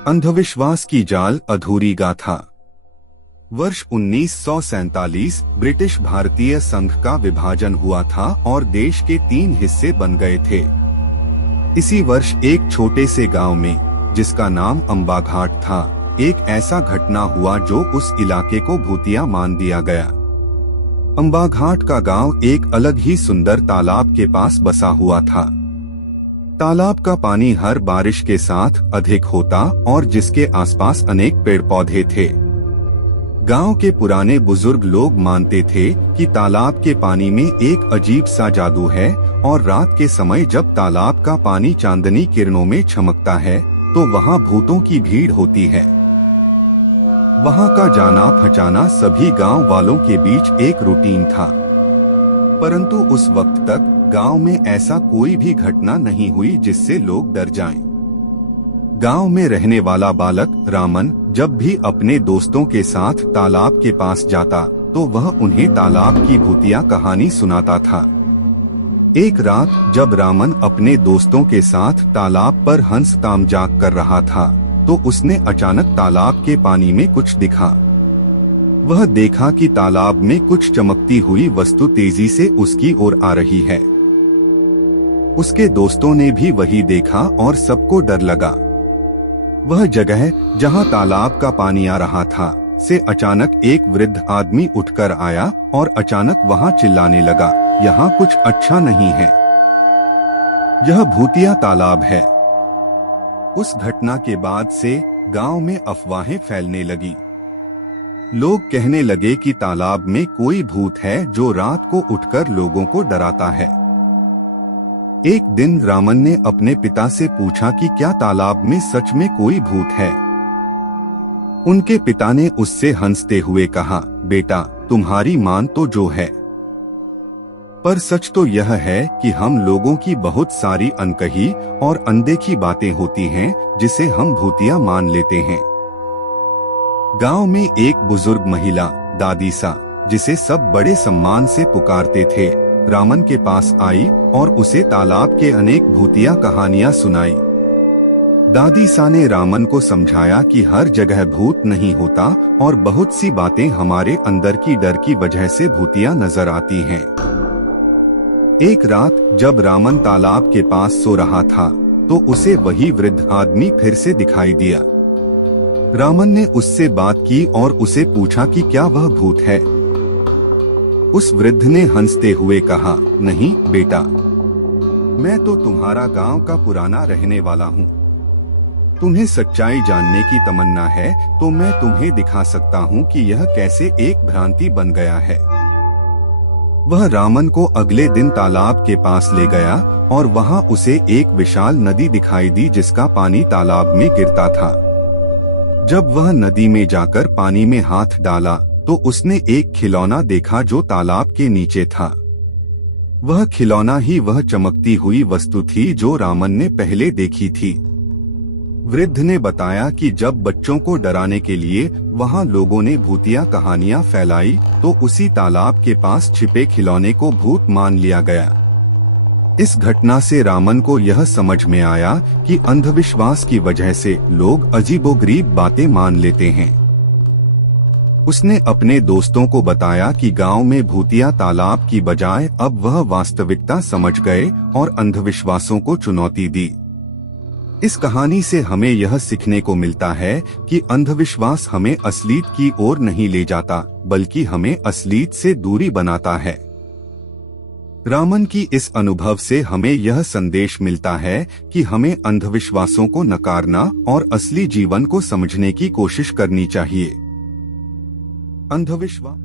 अंधविश्वास की जाल अधूरी गाथा। वर्ष 1947 ब्रिटिश भारतीय संघ का विभाजन हुआ था और देश के 3 हिस्से बन गए थे। इसी वर्ष एक छोटे से गांव में, जिसका नाम अंबाघाट था, एक ऐसा घटना हुआ जो उस इलाके को भूतिया मान दिया गया। अंबाघाट का गांव एक अलग ही सुंदर तालाब के पास बसा हुआ था। तालाब का पानी हर बारिश के साथ अधिक होता और जिसके आसपास अनेक पेड़ पौधे थे। गांव के पुराने बुजुर्ग लोग मानते थे कि तालाब के पानी में एक अजीब सा जादू है और रात के समय जब तालाब का पानी चांदनी किरणों में चमकता है तो वहां भूतों की भीड़ होती है। वहां का जाना पहचाना सभी गांव वालों के बीच एक रूटीन था। परंतु उस वक्त तक गांव में ऐसा कोई भी घटना नहीं हुई जिससे लोग डर जाएं। गांव में रहने वाला बालक रामन जब भी अपने दोस्तों के साथ तालाब के पास जाता तो वह उन्हें तालाब की भूतिया कहानी सुनाता था। एक रात जब रामन अपने दोस्तों के साथ तालाब पर हंस तामजाक कर रहा था तो उसने अचानक तालाब के पानी में कुछ दिखा। वह देखा कि तालाब में कुछ चमकती हुई वस्तु तेजी से उसकी ओर आ रही है। उसके दोस्तों ने भी वही देखा और सबको डर लगा। वह जगह जहां तालाब का पानी आ रहा था से अचानक एक वृद्ध आदमी उठकर आया और अचानक वहां चिल्लाने लगा, यहाँ कुछ अच्छा नहीं है, यह भूतिया तालाब है। उस घटना के बाद से गांव में अफवाहें फैलने लगी। लोग कहने लगे कि तालाब में कोई भूत है जो रात को उठकर लोगों को डराता है। एक दिन रामन ने अपने पिता से पूछा कि क्या तालाब में सच में कोई भूत है। उनके पिता ने उससे हंसते हुए कहा, बेटा तुम्हारी मान तो जो है, पर सच तो यह है कि हम लोगों की बहुत सारी अनकही और अनदेखी बातें होती हैं जिसे हम भूतिया मान लेते हैं। गांव में एक बुजुर्ग महिला दादी सा, जिसे सब बड़े सम्मान से पुकारते थे, रामन के पास आई और उसे तालाब के अनेक भूतिया कहानियां सुनाई। दादी सा ने रामन को समझाया कि हर जगह भूत नहीं होता और बहुत सी बातें हमारे अंदर की डर की वजह से भूतिया नजर आती हैं। एक रात जब रामन तालाब के पास सो रहा था तो उसे वही वृद्ध आदमी फिर से दिखाई दिया। रामन ने उससे बात की और उसे पूछा कि क्या वह भूत है। उस वृद्ध ने हंसते हुए कहा, नहीं बेटा, मैं तो तुम्हारा गांव का पुराना रहने वाला हूँ। तुम्हें सच्चाई जानने की तमन्ना है तो मैं तुम्हें दिखा सकता हूँ कि यह कैसे एक भ्रांति बन गया है। वह रामन को अगले दिन तालाब के पास ले गया और वहाँ उसे एक विशाल नदी दिखाई दी जिसका पानी तालाब में गिरता था। जब वह नदी में जाकर पानी में हाथ डाला तो उसने एक खिलौना देखा जो तालाब के नीचे था। वह खिलौना ही वह चमकती हुई वस्तु थी जो रामन ने पहले देखी थी। वृद्ध ने बताया कि जब बच्चों को डराने के लिए वहां लोगों ने भूतिया कहानियां फैलाई तो उसी तालाब के पास छिपे खिलौने को भूत मान लिया गया। इस घटना से रामन को यह समझ में आया कि अंधविश्वास की वजह से लोग अजीबोगरीब बातें मान लेते हैं। उसने अपने दोस्तों को बताया कि गांव में भूतिया तालाब की बजाय अब वह वास्तविकता समझ गए और अंधविश्वासों को चुनौती दी। इस कहानी से हमें यह सीखने को मिलता है कि अंधविश्वास हमें असलियत की ओर नहीं ले जाता बल्कि हमें असलियत से दूरी बनाता है। रामन की इस अनुभव से हमें यह संदेश मिलता है कि हमें अंधविश्वासों को नकारना और असली जीवन को समझने की कोशिश करनी चाहिए। अंधविश्वास